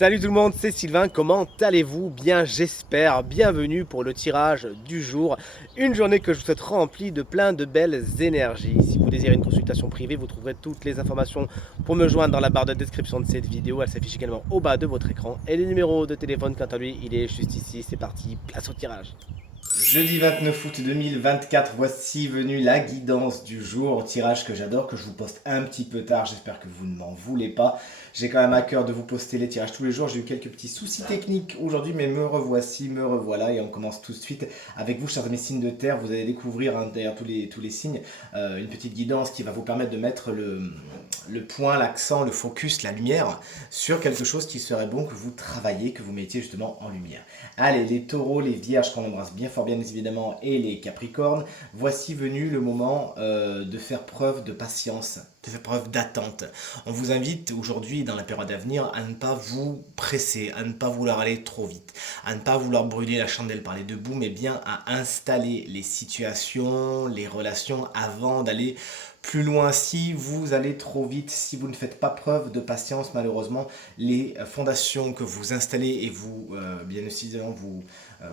Salut tout le monde, c'est Sylvain, comment allez-vous? Bien j'espère, bienvenue pour le tirage du jour. Une journée que je vous souhaite remplie de plein de belles énergies. Si vous désirez une consultation privée, vous trouverez toutes les informations pour me joindre dans la barre de description de cette vidéo. Elle s'affiche également au bas de votre écran. Et le numéro de téléphone, quant à lui, il est juste ici. C'est parti, place au tirage. Jeudi 29 août 2024, voici venue la guidance du jour, tirage que j'adore, que je vous poste un petit peu tard, j'espère que vous ne m'en voulez pas. J'ai quand même à cœur de vous poster les tirages tous les jours, j'ai eu quelques petits soucis techniques aujourd'hui, mais me revoici, me revoilà, et on commence tout de suite avec vous, chers amis signes de terre. Vous allez découvrir derrière tous les signes une petite guidance qui va vous permettre de mettre le point, l'accent, le focus, la lumière sur quelque chose qui serait bon que vous travailliez, que vous mettiez justement en lumière. Allez, les taureaux, les vierges qu'on embrasse bien fort bien évidemment, et les capricornes, voici venu le moment de faire preuve de patience, de faire preuve d'attente. On vous invite aujourd'hui, dans la période à venir, à ne pas vous presser, à ne pas vouloir aller trop vite, à ne pas vouloir brûler la chandelle par les deux bouts, mais bien à installer les situations, les relations avant d'aller plus loin. Si vous allez trop vite, si vous ne faites pas preuve de patience, malheureusement, les fondations que vous installez et vous, bien évidemment,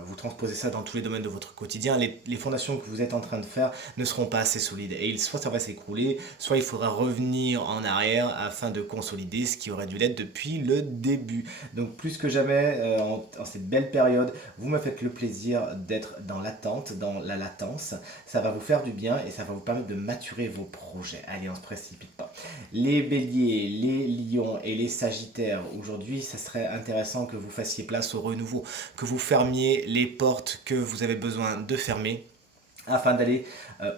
vous transposez ça dans tous les domaines de votre quotidien, les fondations que vous êtes en train de faire ne seront pas assez solides. Et soit ça va s'écrouler, soit il faudra revenir en arrière afin de consolider ce qui aurait dû l'être depuis le début. Donc plus que jamais, en cette belle période, vous me faites le plaisir d'être dans l'attente, dans la latence. Ça va vous faire du bien et ça va vous permettre de maturer vos projets. Allez, on se précipite pas. Les béliers, les lions et les sagittaires, aujourd'hui, ça serait intéressant que vous fassiez place au renouveau, que vous fermiez les portes que vous avez besoin de fermer afin d'aller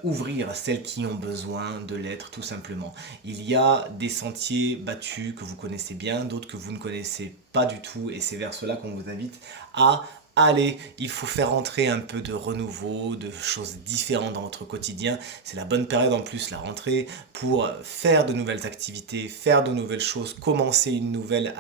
ouvrir celles qui ont besoin de l'être tout simplement. Il y a des sentiers battus que vous connaissez bien, d'autres que vous ne connaissez pas du tout, et c'est vers cela qu'on vous invite à aller. Il faut faire entrer un peu de renouveau, de choses différentes dans votre quotidien. C'est la bonne période en plus, la rentrée, pour faire de nouvelles activités, faire de nouvelles choses, commencer une nouvelle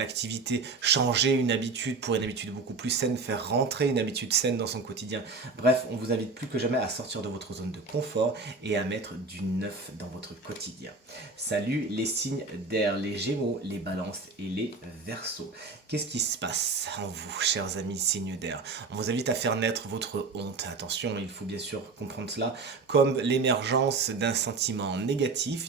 activité, changer une habitude pour une habitude beaucoup plus saine, faire rentrer une habitude saine dans son quotidien. Bref, on vous invite plus que jamais à sortir de votre zone de confort et à mettre du neuf dans votre quotidien. Salut les signes d'air, les gémeaux, les balances et les verseaux. Qu'est-ce qui se passe en vous, chers amis signes d'air? On vous invite à faire naître votre honte. Attention, il faut bien sûr comprendre cela comme l'émergence d'un sentiment négatif,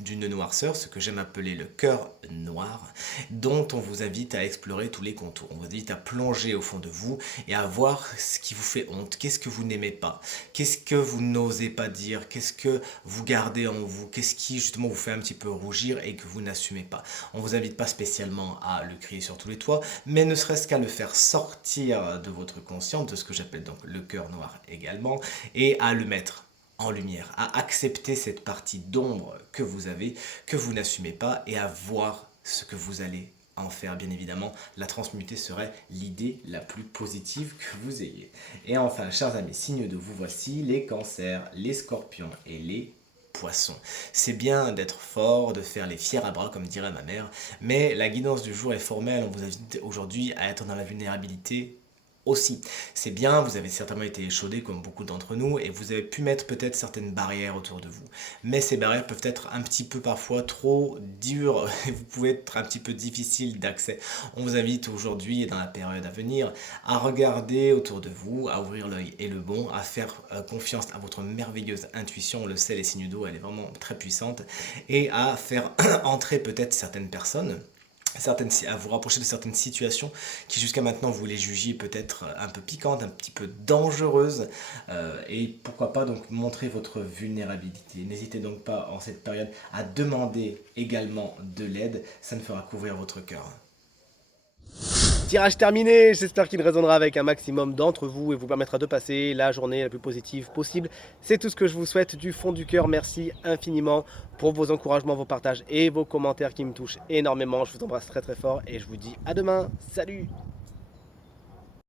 d'une noirceur, ce que j'aime appeler le cœur noir, dont on vous invite à explorer tous les contours. On vous invite à plonger au fond de vous et à voir ce qui vous fait honte. Qu'est-ce que vous n'aimez pas? Qu'est-ce que vous n'osez pas dire? Qu'est-ce que vous gardez en vous? Qu'est-ce qui justement vous fait un petit peu rougir et que vous n'assumez pas? On vous invite pas spécialement à le crier sur tous les toits, mais ne serait-ce qu'à le faire sortir de votre conscience, de ce que j'appelle donc le cœur noir également, et à le mettre en lumière, à accepter cette partie d'ombre que vous avez, que vous n'assumez pas, et à voir ce que vous allez en faire. Bien évidemment, la transmuter serait l'idée la plus positive que vous ayez. Et enfin, chers amis, signes de vous voici, les cancers, les scorpions et les poissons. C'est bien d'être fort, de faire les fiers à bras, comme dirait ma mère, mais la guidance du jour est formelle. On vous invite aujourd'hui à être dans la vulnérabilité aussi. C'est bien, vous avez certainement été échaudé comme beaucoup d'entre nous et vous avez pu mettre peut-être certaines barrières autour de vous. Mais ces barrières peuvent être un petit peu parfois trop dures et vous pouvez être un petit peu difficile d'accès. On vous invite aujourd'hui et dans la période à venir à regarder autour de vous, à ouvrir l'œil et le bon, à faire confiance à votre merveilleuse intuition. On le sait, les signes d'eau, elle est vraiment très puissante, et à faire entrer peut-être certaines personnes, à vous rapprocher de certaines situations qui jusqu'à maintenant vous les jugiez peut-être un peu piquantes, un petit peu dangereuses, et pourquoi pas donc montrer votre vulnérabilité. N'hésitez donc pas en cette période à demander également de l'aide, ça ne fera qu'ouvrir votre cœur. Tirage terminé, j'espère qu'il résonnera avec un maximum d'entre vous et vous permettra de passer la journée la plus positive possible. C'est tout ce que je vous souhaite du fond du cœur. Merci infiniment pour vos encouragements, vos partages et vos commentaires qui me touchent énormément. Je vous embrasse très très fort et je vous dis à demain. Salut!